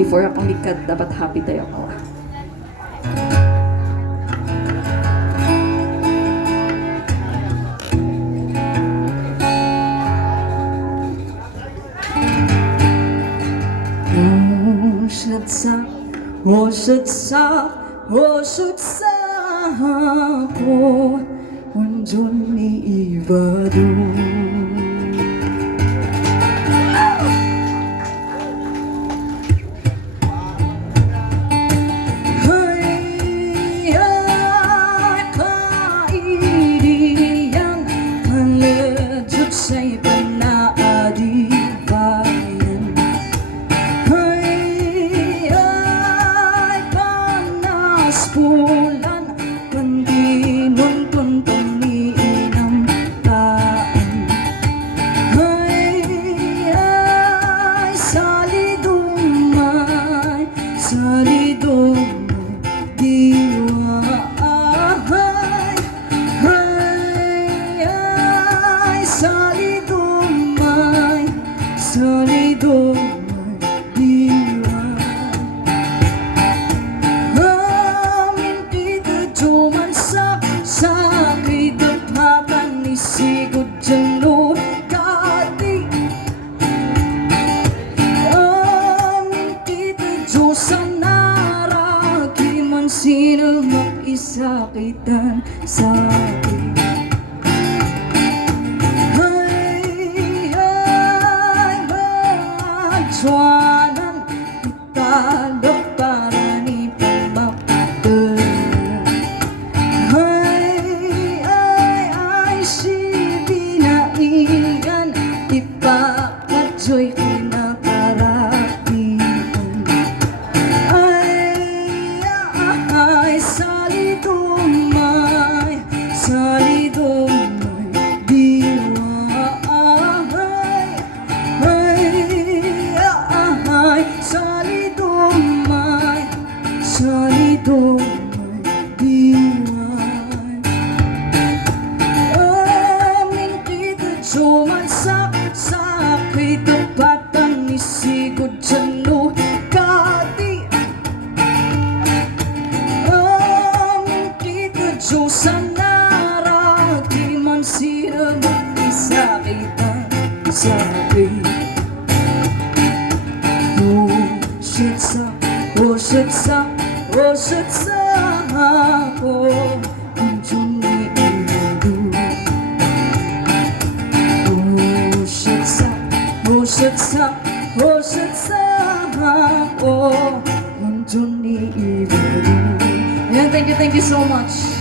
before ako mikat, dapat happy tayo ako. Oshutsa ko Onjon Ni Ivadoy. Say na adivayan ay panas pulan pandinon tuntong ni inang taan ay salidumay diwa salidumay diwa amin kita cuman sakit dapatan isigod jano kati amin kita Diyosan naraki man sino mag-isakitan sa akin. Suanan italo para ni pamapagdala ay si binaigan ipakadyo'y kinakaratihan ay salidumay diwa salidumay diwan amin kita cuman sakit dapatan isigod jano kati amin kita Diyosan naraki man sino mag-isakitan sa akin. Oshutsa ko Onjon Ni Ivadoy. Oshutsa ko Onjon Ni Ivadoy. Ayan, thank you so much.